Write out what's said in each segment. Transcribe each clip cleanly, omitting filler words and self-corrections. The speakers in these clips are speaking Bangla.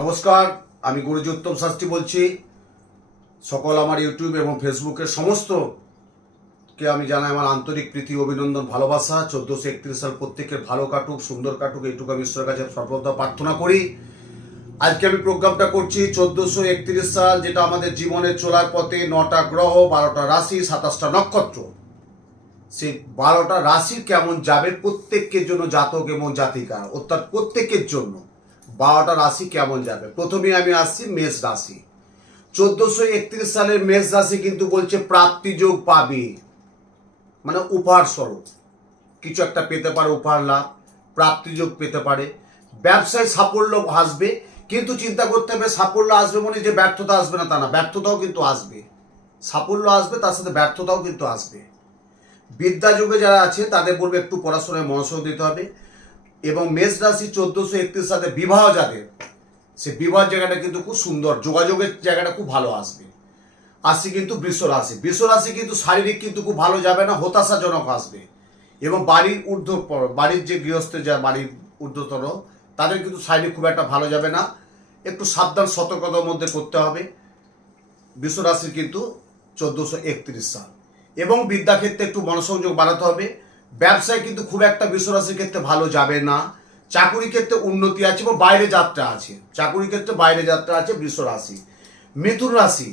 নমস্কার, আমি গুরুজি উত্তম শাস্ত্রী বলছি। সকল আমার ইউটিউব এবং ফেসবুকের সমস্তকে আমি জানাই আমার আন্তরিক প্রীতি, অভিনন্দন, ভালোবাসা। 1431 সাল প্রত্যেকের ভালো কাটুক, সুন্দর কাটুক, এইটুকু আমি ঈশ্বরের কাছে সর্বদা প্রার্থনা করি। আজকে আমি প্রোগ্রামটা করছি 1431 সাল, যেটা আমাদের জীবনে চলার পথে 9টা গ্রহ, 12টা রাশি, 27টা নক্ষত্র, সেই 12টা রাশি কেমন যাবে প্রত্যেকের জন্য, জাতক এবং জাতিকা অর্থাৎ প্রত্যেকের জন্য 12টা রাশি কেমন যাবে। প্রথমে আমি আসছি মেষ রাশি। 1431 সালের মেষ রাশি কিন্তু বলছে প্রাপ্তি যোগ পাবে, মানে উপহার স্বরূপ কিছু একটা পেতে পারে, উপহার লাভ, প্রাপ্তি যোগ পেতে পারে। ব্যবসায় সাফল্য আসবে, কিন্তু চিন্তা করতে হবে সাফল্য আসবে মানে যে ব্যর্থতা আসবে না তা না, ব্যর্থতাও কিন্তু আসবে। সাফল্য আসবে, তার সাথে ব্যর্থতাও কিন্তু আসবে। বিদ্যা যুগে যারা আছে তাদের বলবে একটু পড়াশোনায় মনোযোগ দিতে হবে। এবং মেষ রাশি 1431 সালে বিবাহ যাদের, সে বিবাহ জায়গাটা কিন্তু খুব সুন্দর, যোগাযোগের জায়গাটা খুব ভালো আসবে। আসছে কিন্তু বৃষ রাশি। বৃষ রাশি কিন্তু শারীরিক কিন্তু খুব ভালো যাবে না, হতাশাজনক আসবে। এবং বাড়ির বাড়ির যে গৃহস্থের যা বাড়ির ঊর্ধ্বতর, তাদের কিন্তু শারীরিক খুব একটা ভালো যাবে না, একটু সাবধান সতর্কতার মধ্যে করতে হবে বৃষ রাশির কিন্তু 1431 সাল। এবং বিদ্যাক্ষেত্রে একটু মনোসংযোগ বাড়াতে হবে। ব্যবসায় কিন্তু খুব একটা বৃষ রাশির ক্ষেত্রে ভালো যাবে না। চাকুরি ক্ষেত্রে উন্নতি আছে এবং বাইরে যাত্রা আছে, চাকুরি ক্ষেত্রে বাইরে যাত্রা আছে বৃষ রাশি। মিথুন রাশি,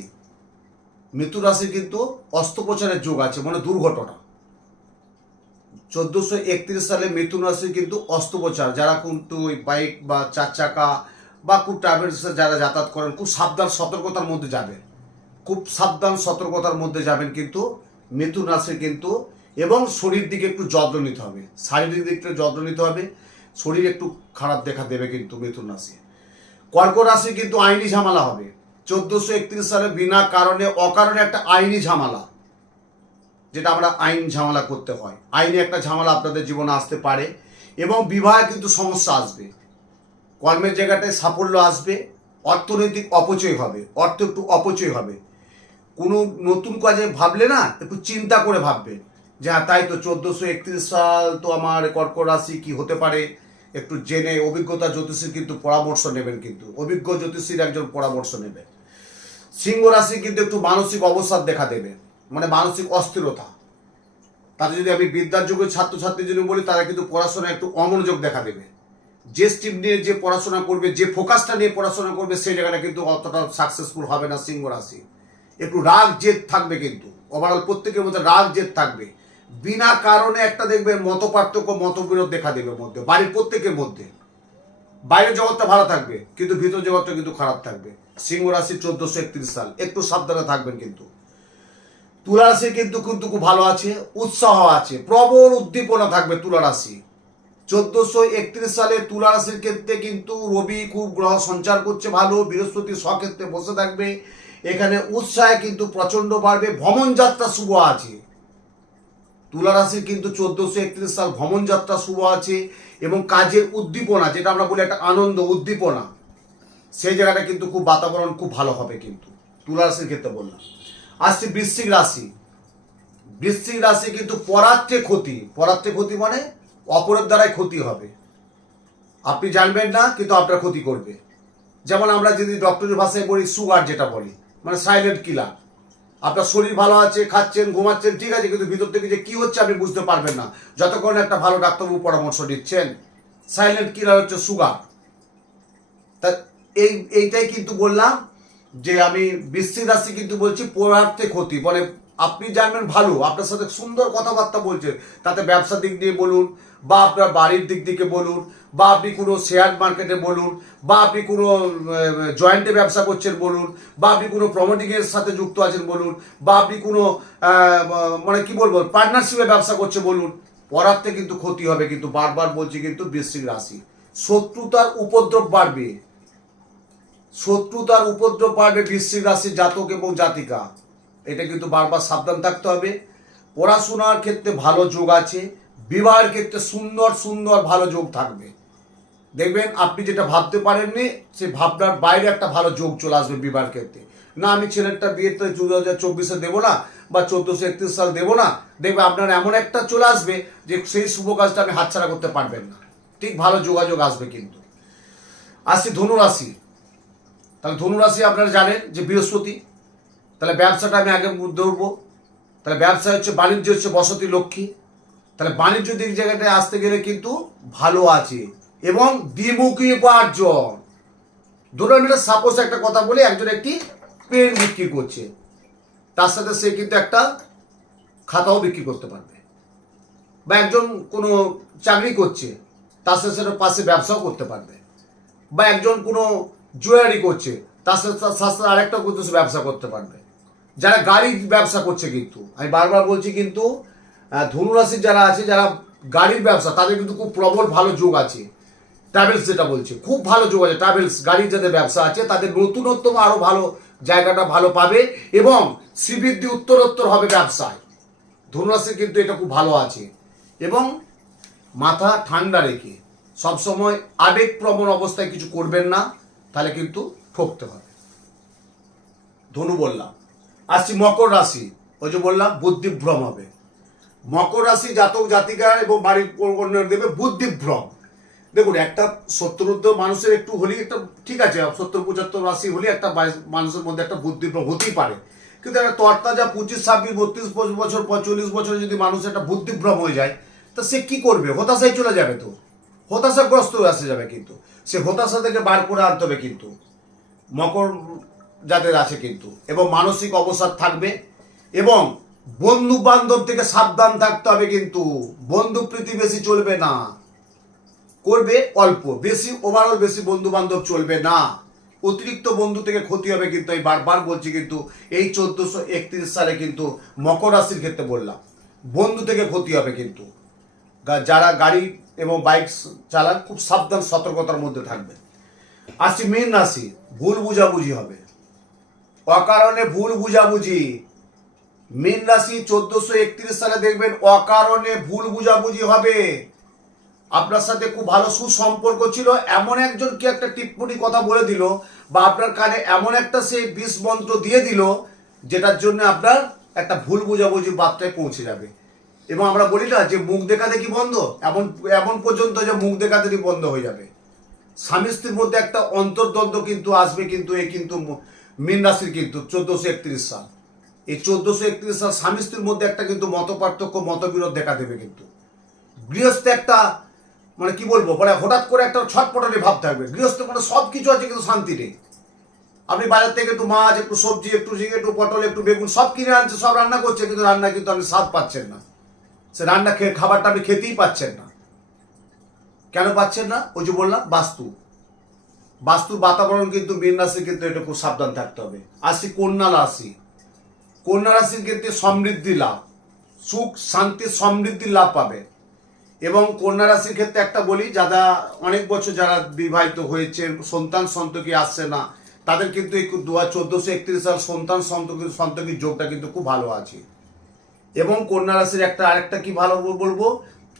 মিথুন রাশির কিন্তু অস্ত্রোপচারের যোগ আছে, মানে দুর্ঘটনা। 1431 সালে মিথুন রাশি কিন্তু অস্ত্রোপচার, যারা কিন্তু ওই বাইক বা 4 চাকা বা খুব ট্রাভেলসে যারা যাতায়াত করেন, খুব সাবধান সতর্কতার মধ্যে যাবেন, খুব সাবধান সতর্কতার মধ্যে যাবেন কিন্তু মিথুন রাশি কিন্তু। এবং শরীর দিকে একটু যত্ন নিতে হবে, শারীরিক দিকটা যত্ন নিতে হবে, শরীর একটু খারাপ দেখা দেবে কিন্তু মিথুন রাশি। কর্কট রাশি কিন্তু আইনি ঝামেলা হবে 1431 সালে, বিনা কারণে অকারণে একটা আইনি ঝামেলা, যেটা আমরা আইন ঝামেলা করতে হয়, আইনি একটা ঝামেলা আপনাদের জীবনে আসতে পারে। এবং বিবাহে কিন্তু সমস্যা আসবে, কর্মের জায়গাটায় সাফল্য আসবে, অর্থনৈতিক অপচয় হবে, অর্থ একটু অপচয় হবে। কোনো নতুন কাজে ভাবলে না একটু চিন্তা করে ভাববে যে হ্যাঁ তাই তো 1431 সাল তো আমার কর্কট রাশি কি হতে পারে, একটু জেনে অভিজ্ঞতা জ্যোতিষীর কিন্তু পরামর্শ নেবেন, কিন্তু অভিজ্ঞ জ্যোতিষীর একজন পরামর্শ নেবেন। সিংহ রাশি কিন্তু একটু মানসিক অবসাদ দেখা দেবে, মানে মানসিক অস্থিরতা। তাতে যদি আমি বিদ্যার যুগের ছাত্রছাত্রীর জন্য বলি, তারা কিন্তু পড়াশোনায় একটু অমনোযোগ দেখা দেবে। যে স্ট্রিম নিয়ে যে পড়াশোনা করবে, যে ফোকাসটা নিয়ে পড়াশোনা করবে, সেই জায়গাটা কিন্তু অতটা সাকসেসফুল হবে না সিংহ রাশি। একটু রাগ জেদ থাকবে কিন্তু, ওভারঅল প্রত্যেকের মধ্যে রাগ জেদ থাকবে। বিনা কারণে একটা দেখবে মত পার্থক্য, মতবিরোধ দেখা দেবে মধ্যে, বাড়ির প্রত্যেকের মধ্যে। বাইরের জগৎটা ভালো থাকবে কিন্তু ভিতর জগৎটা কিন্তু খারাপ থাকবে। সিংহ রাশি 1431 সাল, একটু সাবধানে থাকবেন কিন্তু। তুলা রাশি কিন্তু কিন্তু খুব ভালো আছে, উৎসাহ আছে, প্রবল উদ্দীপনা থাকবে তুলা রাশি। 1431 সালে তুলা রাশির ক্ষেত্রে কিন্তু রবি খুব গ্রহ সঞ্চার করছে ভালো, বৃহস্পতি স্বক্ষেত্রে বসে থাকবে, এখানে উৎসাহে কিন্তু প্রচন্ড বাড়বে। ভ্রমণ যাত্রা শুভ আছে তুলা রাশির কিন্তু 1431 সাল, ভ্রমণ যাত্রা শুভ আছে। এবং কাজের উদ্দীপনা, যেটা আমরা বলি একটা আনন্দ উদ্দীপনা, সেই জায়গাটা কিন্তু খুব বাতাবরণ খুব ভালো হবে কিন্তু তুলা রাশির ক্ষেত্রে বললাম। আসছে বৃশ্চিক রাশি। বৃশ্চিক রাশি কিন্তু পরার্থে ক্ষতি, পরার্থে ক্ষতি মানে অপরের দ্বারাই ক্ষতি হবে, আপনি জানবেন না কিন্তু আপনার ক্ষতি করবে। যেমন আমরা যদি ডক্টরের ভাষায় বলি সুগার, যেটা বলি মানে সাইলেন্ট কিলার। আপনার শরীর ভালো আছে, খাচ্ছেন, ঘুমাচ্ছেন, ঠিক আছে, কিন্তু ভিতর থেকে যে কি হচ্ছে আপনি বুঝতে পারবেন না যতক্ষণ একটা ভালো ডাক্তারবাবু পরামর্শ দিচ্ছেন। সাইলেন্ট কিলার হচ্ছে সুগার। তা এইটাই কিন্তু বললাম যে আমি বৃশ্চিক রাশি কিন্তু বলছি পরার্থে ক্ষতি, মানে আপনি জানবেন ভালো, আপনার সাথে সুন্দর কথাবার্তা বলছে, তাতে ব্যবসার দিক দিয়ে বলুন, বা আপনার বাড়ির দিক থেকে বলুন, বা আপনি কোনো শেয়ার মার্কেটে বলুন, বা আপনি কোনো জয়েন্টে ব্যবসা করছেন বলুন, বা আপনি কোনো প্রমোটিংয়ের সাথে যুক্ত আছেন বলুন, বা আপনি কোনো মানে কি বলবো পার্টনারশিপে ব্যবসা করছে বলুন, পরার্থে কিন্তু ক্ষতি হবে কিন্তু, বারবার বলছি কিন্তু বৃশ্চিক রাশি। শত্রুতার উপদ্রব বাড়বে, শত্রুতার উপদ্রব বাড়বে বৃশ্চিক রাশির জাতক এবং জাতিকা, এটা কিন্তু বারবার সাবধান থাকতে হবে। পড়াশোনার ক্ষেত্রে ভালো যোগ আছে, বিবাহের ক্ষেত্রে সুন্দর সুন্দর ভালো যোগ থাকবে। দেখবেন আপনি যেটা ভাবতে পারেননি সেই ভাবনার বাইরে একটা ভালো যোগ চলে আসবে বিবাহের ক্ষেত্রে। না আমি ছেলেটা বিয়েতে 2024-এ দেবো না বা 1431 সাল দেবো না, দেখবে আপনার এমন একটা চলে আসবে যে সেই শুভ কাজটা আপনি হাতছাড়া করতে পারবেন না, ঠিক ভালো যোগাযোগ আসবে কিন্তু। আসছি ধনুরাশি। তাহলে ধনুরাশি আপনারা জানেন যে বৃহস্পতি, তাহলে ব্যবসাটা আমি আগে ধরবো। তাহলে ব্যবসা হচ্ছে, বাণিজ্য হচ্ছে বসতি লক্ষ্মী। তাহলে বাণিজ্য দিক জায়গাটায় আসতে গেলে কিন্তু ভালো আছে এবং দ্বিমুখী উপার্জন। ধরুন আমি সাপোজ একটা কথা বলি, একজন একটি পেন বিক্রি করছে, তার সাথে সে কিন্তু একটা খাতাও বিক্রি করতে পারবে, বা একজন কোনো চাকরি করছে তার সাথে সেটার পাশে ব্যবসাও করতে পারবে, বা একজন কোনো জুয়েলারি করছে তার সাথে আরেকটা কিন্তু সে ব্যবসা করতে পারবে। যারা গাড়ির ব্যবসা করছে, কিন্তু আমি বারবার বলছি কিন্তু ধনুরাশির যারা আছে, যারা গাড়ির ব্যবসা, তাদের কিন্তু খুব প্রবল ভালো যোগ আছে। ট্রাভেলস যেটা বলছে, খুব ভালো যোগ আছে। ট্রাভেলস গাড়ির যাদের ব্যবসা আছে তাদের নতুনত্ব আরও ভালো জায়গাটা ভালো পাবে এবং শ্রীবৃদ্ধি উত্তরোত্তর হবে ব্যবসায়। ধনুরাশি কিন্তু এটা খুব ভালো আছে। এবং মাথা ঠান্ডা রেখে সবসময় আবেগপ্রবণ অবস্থায় কিছু করবেন না, তাহলে কিন্তু ঠকতে হবে। ধনু বললাম। আসছি মকর রাশি। ওই যে বললাম বুদ্ধিভ্রম হবে। মকর রাশি জাতক জাতিকা এবং বাড়ির কন্যার দেবে বুদ্ধিভ্রম। দেখুন, একটা 70 মানুষের একটু হলেই একটা ঠিক আছে, 70-75 রাশি হলে একটা মানুষের মধ্যে একটা বুদ্ধিভ্রম হতেই পারে। কিন্তু একটা তরতাজা 25-26-32 বছর 40 বছরে যদি মানুষের একটা বুদ্ধিভ্রম হয়ে যায়, তা সে কি করবে? হতাশায় চলে যাবে, তো হতাশাগ্রস্ত হয়ে আসে যাবে। কিন্তু সে হতাশা থেকে বার করে আনতে হবে কিন্তু মকর যাদের আছে কিন্তু। এবং মানসিক অবসাদ থাকবে এবং বন্ধু বান্ধব থেকে সাবধান থাকতে হবে কিন্তু। বন্ধু প্রীতি বেশি চলবে না, করবে অল্প, বেশি ওভারঅল বেশি বন্ধু বান্ধব চলবে না। অতিরিক্ত বন্ধু থেকে ক্ষতি হবে কিন্তু। আমি বারবার বলছি কিন্তু এই 1431 সালে কিন্তু মকর রাশির ক্ষেত্রে বললাম বন্ধু থেকে ক্ষতি হবে কিন্তু। যারা গাড়ি এবং বাইক চালান খুব সাবধান সতর্কতার মধ্যে থাকবে। আসছি মীন রাশি। ভুল বুঝাবুঝি হবে, অকারণে ভুল বুঝাবুঝি। মীন রাশি 1431 সালে দেখবেন অকারণে ভুল বুঝাবুঝি হবে। আপনার সাথে খুব ভালো সুসম্পর্ক ছিল, এমন একজন কি একটা টিপ্পনি কথা বলে দিল, বা আপনার কানে এমন একটা সে বিষ মন্ত্র দিয়ে দিল, যেটার জন্য আপনার একটা ভুল বুঝাবুঝি বার্তায় পৌঁছে যাবে। এবং আমরা বলি না যে মুখ দেখা দেখি বন্ধ, এমন পর্যন্ত যে মুখ দেখা দেখি বন্ধ হয়ে যাবে। স্বামী স্ত্রীর মধ্যে একটা অন্তর্দ্বন্দ্ব কিন্তু আসবে কিন্তু। এই কিন্তু মীন রাশির কিন্তু 1431 সাল, এই 1431 সাল স্বামী স্ত্রীর মধ্যে একটা কিন্তু মত পার্থক্য, মতবিরোধ দেখা দেবে কিন্তু। গৃহস্থে একটা মানে কি বলবো, মানে হঠাৎ করে একটা ছটপটানি ভাব থাকবে। গৃহস্থ মানে সব কিছু আছে কিন্তু শান্তি নেই। আপনি বাজার থেকে একটু মাছ, একটু সবজি, একটু ঝিঙে, একটু পটল, একটু বেগুন সব কিনে আনছে, সব রান্না করছে, কিন্তু রান্না কিন্তু আপনি স্বাদ পাচ্ছেন না। সে রান্না খাবারটা আপনি খেতেই পাচ্ছেন না। কেন পাচ্ছেন না? ওই যে বললাম বাস্তুর বাতাবরণ কিন্তু মীন রাশি কিন্তু এটা খুব সাবধান থাকতে হবে। আসি কন্যা রাশি। কন্যা রাশির ক্ষেত্রে সমৃদ্ধি লাভ, সুখ শান্তি সমৃদ্ধির লাভ পাবে। এবং কন্যা রাশির ক্ষেত্রে একটা বলি, যারা অনেক বছর যারা বিবাহিত হয়েছে, সন্তান সন্ততি আসছে না, তাদের কিন্তু এই 1431 সাল সন্তান সন্ততির যোগটা কিন্তু খুব ভালো আছে। এবং কন্যা রাশির একটা আরেকটা কি ভালো বলবো,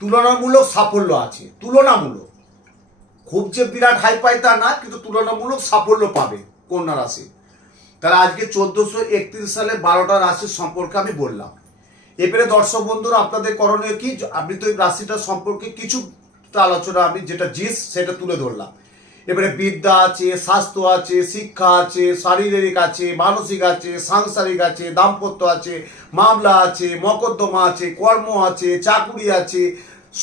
তুলনামূলক সাফল্য আছে। তুলনামূলক, খুব যে বিরাট হাই পাই তা না, কিন্তু তুলনামূলক সাফল্য পাবে কন্যা রাশি। তাহলে আজকে 1431 সালে 12টা রাশির সম্পর্কে আমি বললাম। এবারে দর্শক বন্ধুরা, আপনাদের করণীয় কি? আপনি তো এই রাশিটা সম্পর্কে কিছু আলোচনা আমি যেটা সেটা তুলে ধরলাম। এবারে বিদ্যা আছে, স্বাস্থ্য আছে, শিক্ষা আছে, শারীরিক আছে, মানসিক আছে, সাংসারিক আছে, দাম্পত্য আছে, মামলা আছে, মকদ্দমা আছে, কর্ম আছে, চাকুরি আছে,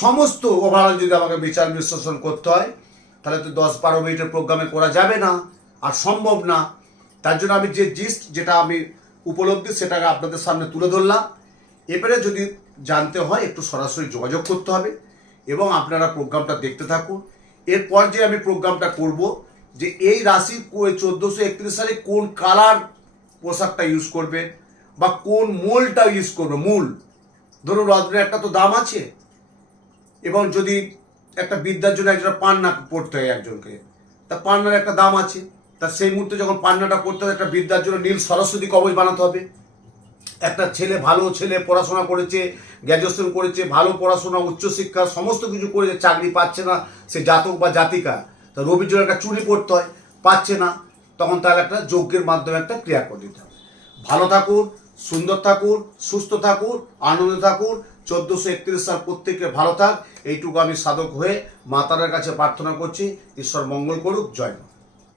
সমস্ত ওভারঅল যদি আমাকে বিচার বিশ্লেষণ করতে হয়, তাহলে তো 10-12 মিনিটের প্রোগ্রামে করা যাবে না, আর সম্ভব না। তার জন্য আমি যেটা আমি উপলব্ধি সেটাকে আপনাদের সামনে তুলে ধরলাম। এবারে যদি জানতে হয় একটু সরাসরি যোগাযোগ করতে হবে এবং আপনারা প্রোগ্রামটা দেখতে থাকুন। এরপর যে আমি প্রোগ্রামটা করব যে এই রাশি 1431 সালে কোন কালার পোশাকটা ইউজ করবে বা কোন মূলটা ইউজ করবে। মূল ধরুন রত্নের একটা তো দাম আছে, এবং যদি একটা বিদ্যার জন্য একজন পান্না পড়তে হয় একজনকে, তা পান্নার একটা দাম আছে। তা সেই মুহূর্তে যখন পান্নাটা করতে হবে, একটা বিদ্যার জন্য নীল সরস্বতী কবচ বানাতে হবে। একটা ভালো ছেলে পড়াশোনা করেছে, গ্র্যাজুয়েশন করেছে, ভালো পড়াশোনা, উচ্চশিক্ষা সমস্ত কিছু করেছে, চাকরি পাচ্ছে না, সে জাতক বা জাতিকা, তা রবির জন্য একটা চুরি পড়তে হয়, পাচ্ছে না, তখন তাহলে একটা যজ্ঞের মাধ্যমে একটা ক্রিয়া করে দিতে হবে। ভালো থাকুন, সুন্দর থাকুন, সুস্থ থাকুন, আনন্দে থাকুন। 1431 সাল প্রত্যেকে ভালো থাক, এইটুকু আমি সাধক হয়ে মা তারার কাছে প্রার্থনা করছি। ঈশ্বর মঙ্গল করুক। জয় মা।